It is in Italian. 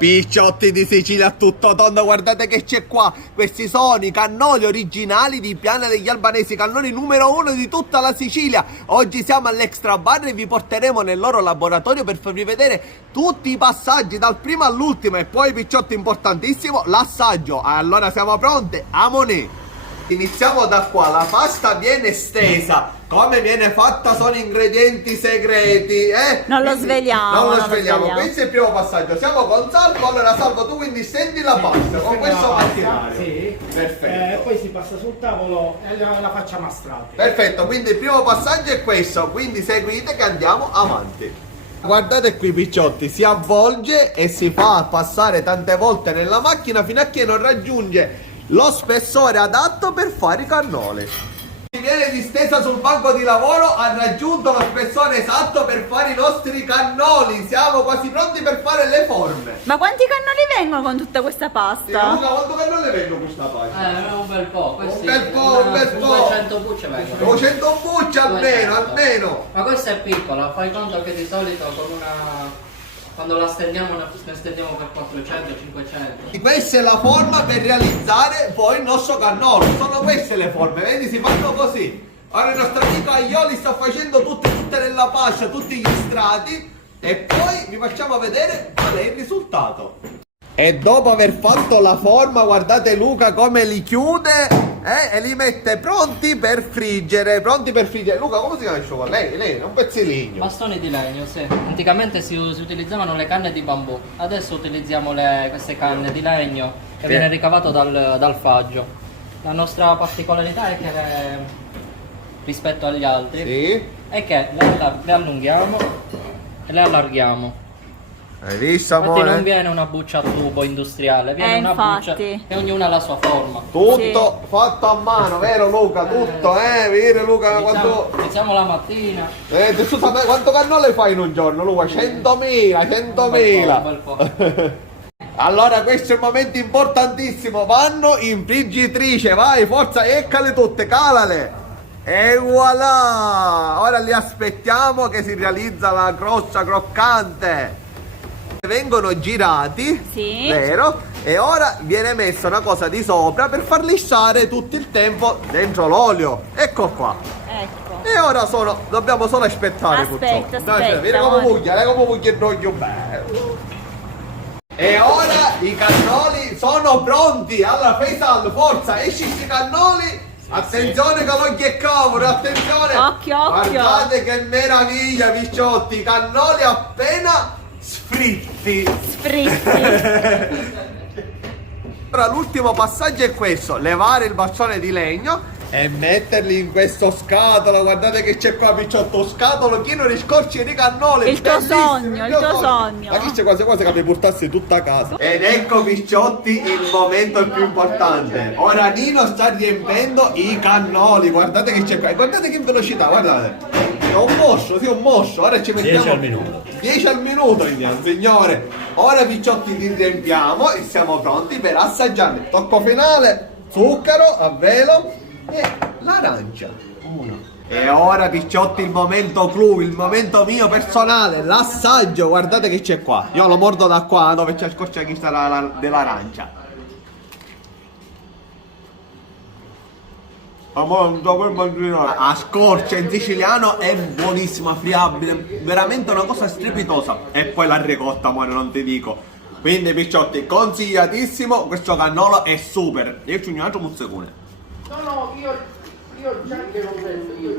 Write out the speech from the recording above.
Picciotti di Sicilia a tutto tondo, guardate che c'è qua. Questi sono i cannoli originali di Piana degli Albanesi, cannoli numero 1 di tutta la Sicilia. Oggi siamo all'Extra Bar e vi porteremo nel loro laboratorio per farvi vedere tutti i passaggi dal primo all'ultimo. E poi, picciotti, importantissimo, l'assaggio. Allora siamo pronti? Amone! Iniziamo da qua, la pasta viene stesa. Come viene fatta sono ingredienti segreti, Non lo sveliamo. Non lo svegliamo. Questo è il primo passaggio. Siamo con Salvo. Allora Salvo, tu quindi stendi la pasta con questo macchinario. Sì. Perfetto. Poi si passa sul tavolo e la facciamo a strati. Perfetto, quindi il primo passaggio è questo. Quindi seguite che andiamo avanti. Guardate qui, picciotti, si avvolge e si fa passare tante volte nella macchina fino a che non raggiunge lo spessore adatto per fare i cannoli. Si viene distesa sul banco di lavoro, ha raggiunto lo spessore esatto per fare i nostri cannoli. Siamo quasi pronti per fare le forme. Ma quanti cannoli vengono con tutta questa pasta? Luca, quanto cannoli vengono questa pagina? Un bel po', questi, Un bel po'. 200 bucce vengono. 200 bucce almeno, 200. almeno. Ma questa è piccola, fai conto che di solito con una... quando la stendiamo ne stendiamo per 400-500. Questa è la forma per realizzare poi il nostro cannolo. Sono queste le forme, vedi, si fanno così. Ora il nostro amico Aioli sta facendo tutte nella pascia, tutti gli strati, e poi vi facciamo vedere qual è il risultato. E dopo aver fatto la forma, guardate Luca come li chiude e li mette pronti per friggere. Luca, come si chiama il suo? Lei è un pezzo di legno. Bastoni di legno, sì. Anticamente si utilizzavano le canne di bambù, adesso utilizziamo queste canne di legno che viene ricavato dal faggio. La nostra particolarità è che rispetto agli altri è che le allunghiamo e le allarghiamo. Hai visto, Infatti amore? non viene una buccia a tubo industriale, viene una buccia infatti. e ognuna ha la sua forma. Tutto fatto a mano, vero Luca? Tutto, vero Luca? Iniziamo la mattina. Scusa, quanto cannole fai in un giorno, Luca? 100.000, 100.000. Un bel po'. Allora, questo è un momento importantissimo. Vanno in friggitrice, vai, forza, eccale tutte, calale. E voilà! Ora li aspettiamo che si realizza la crosta croccante. Vengono girati, Sì. vero? E ora viene messa una cosa di sopra per far lisciare tutto il tempo dentro l'olio. Ecco qua. Ecco. E ora dobbiamo solo aspettare. Aspetta, purtroppo. aspetta, Vieni come muglia il roglio bello. E ora i cannoli sono pronti. Allora, Faisal, forza, esci sti cannoli. Attenzione che l'occhio è cavolo, attenzione. Occhio. Guardate che meraviglia, picciotti. I cannoli appena sfritti. Ora l'ultimo passaggio è questo: levare il bastone di legno e metterli in questo scatolo. Guardate che c'è qua, piccotto, scatolo pieno di scorci di cannoli. Il tuo sogno, il tuo sogno. Ma chi c'è quasi che mi portassi tutta a casa. Ed ecco, picciotti, il momento più importante. Ora Nino sta riempendo i cannoli. Guardate che c'è qua, guardate che velocità, guardate. È un moscio, ora ci mettiamo 10 al minuto. 10 al minuto, signore. Ora, picciotti, li riempiamo e siamo pronti per assaggiarli. Tocco finale, zucchero a velo e l'arancia. E ora, picciotti, il momento clou, il momento mio personale, l'assaggio. Guardate che c'è qua. Io lo mordo da qua dove c'è il scorciachista dell'arancia. A scorcia in siciliano è buonissima, friabile, veramente una cosa strepitosa. E poi la ricotta, amore, non ti dico. Quindi, picciotti, consigliatissimo, questo cannolo è super. Io c'ho un altro muzzecone. No, io già che non vedo, io